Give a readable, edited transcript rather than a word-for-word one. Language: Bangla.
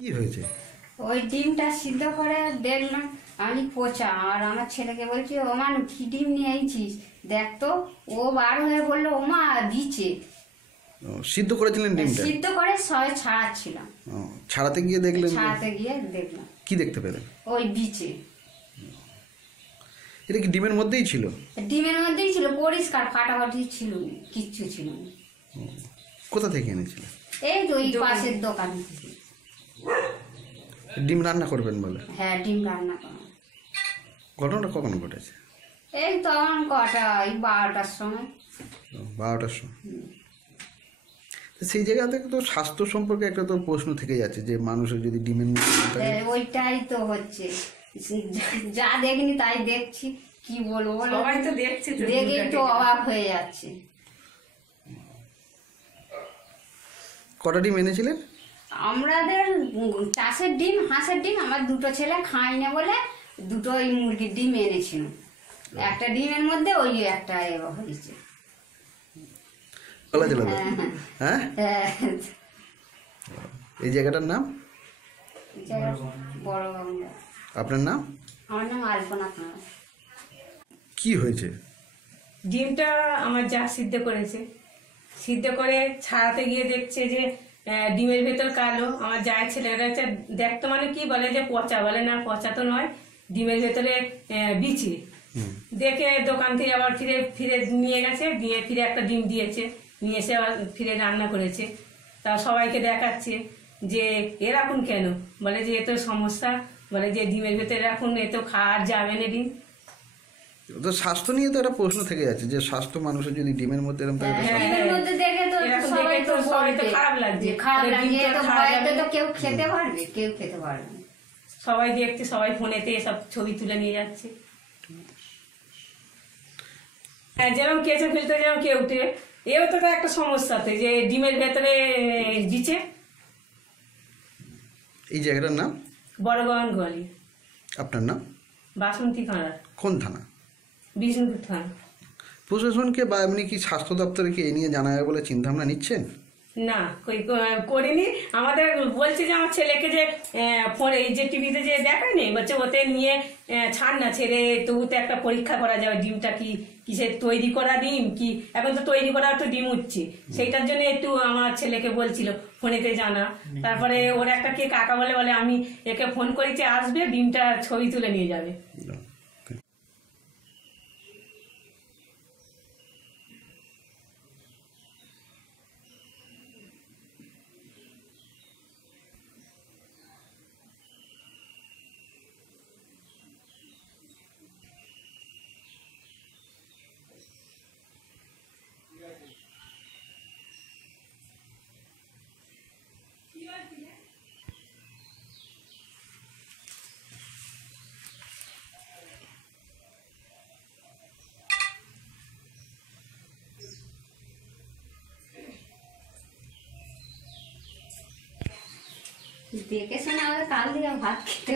কি হয়েছে? ওই ডিমটা সিদ্ধ করে দেখলাম আমি পচা, আর আমার ছেলেকে বলছি ও মানু কি ডিম নিয়ে আইছিস দেখ তো। ও বার হয়ে বললো ওমা দিচ্ছে। সিদ্ধ করেছিলেন ডিমটা? সিদ্ধ করে সবাই ছাড়াচ্ছিলাম। ছাড়াতে গিয়ে দেখলেন? ছাড়াতে গিয়ে দেখলাম। কি দেখতে পেলেন? ওই বিচে। এটা কি ডিমের মধ্যেই ছিল? ডিমের মধ্যেই ছিল, পরিষ্কার, ফাটাফাটি ছিল না, কিচ্ছু ছিল না। কোথা থেকে এনেছিল? এই তো ওই পাশের দোকান থেকে। ডিম রান্না করবেন বলে? হ্যাঁ, ডিম রান্না করা। ঘটনাটা কখন ঘটেছে? এই তখন কটা, এই 12টার সময়। 12টার সময়। সেই জায়গা থেকে তো স্বাস্থ্য সম্পর্কে একটা তো প্রশ্ন থেকে যাচ্ছে যে মানুষের যদি ডিমের মধ্যে। ওইটাই তো হচ্ছে, যা দেখিনি তাই দেখছি, কি বলবো, সবাই তো দেখছে, দেখেই তো অবাক হয়ে যাচ্ছে। কটা ডিম এনেছিলেন? আমাদের চাষের ডিম, হাঁসের ডিম, আমার দুটো ছেলে খাই না বলে দুটো ওই মুরগির ডিম এনেছিল। একটা ডিমের মধ্যে ওই একটা হয়েছে। বলা যাবে? হ্যাঁ, এই জায়গাটার নাম? বড় গঙ্গা। আপনার নাম? আমার নাম আলপনা খান। কি হয়েছে? ডিমটা আমার যা সিদ্ধ করেছে, সিদ্ধ করে ছাড়াতে গিয়ে দেখছে যে ডিমের ভেতর কালো। আমার যার ছেলেরা দেখতো, মানে কি বলে যে পচা, বলে না পচা তো নয়, ডিমের ভেতরে বিচি। দেখে দোকান থেকে আবার ফিরে ফিরে নিয়ে গেছে, দিয়ে ফিরে একটা ডিম দিয়েছে, নিয়ে এসে আবার ফিরে রান্না করেছে। তা সবাইকে দেখাচ্ছে যে এরকম কেন, বলে যে এ তো সমস্যা, বলে যে ডিমের ভেতরে এখন এ তো খাওয়া যাবে না ডিম। তো স্বাস্থ্য নিয়ে তো একটা প্রশ্ন থেকে যাচ্ছে যে স্বাস্থ্য মানুষের যদি ডিমের মধ্যে এরকম থাকে। ডিমের মধ্যে দেখে তো সবাই তো বলবে খারাপ লাগছে, খারাপ লাগে, তো ভয়তে তো কেউ খেতে পারবে, কেউ খেতে পারবে না। সবাই দেখছে, সবাই ফোনেতে এসব ছবি তুলে নিয়ে যাচ্ছে। হ্যাঁ, যেরকম কেঁচে ফেলতে যেরকম কেউ উঠে, এও তো একটা সমস্যাতে যে ডিমের ভেতরে দিচ্ছে। এই জায়গাটার নাম? বড়গন গলি। আপনার নাম? বাসন্তী খাঁড়া। কোন থানা? বিষ্ণুপুর থানা। প্রশাসনকে বা এমনি কি স্বাস্থ্য দপ্তরে কি এ নিয়ে জানা যাবে বলে চিন্তা ভাবনা নিচ্ছেন? না, করিনি। আমাদের বলছে যে আমার ছেলেকে যে ফোনে যে টিভিতে যে দেখায়নি, বলছে ওতে নিয়ে ছাড় না, ছেড়ে তবু তো একটা পরীক্ষা করা যাবে ডিমটা কি কিসের তৈরি করা ডিম, কি এখন তো তৈরি করা তো ডিম উঠছে, সেইটার জন্য একটু আমার ছেলেকে বলছিল ফোনেতে জানা। তারপরে ওর একটা কে কাকা বলে আমি একে ফোন করেছি, আসবে ডিমটা ছবি তুলে নিয়ে যাবে। দেখে শোনা আমাদের কাল থেকে ভাত খেতে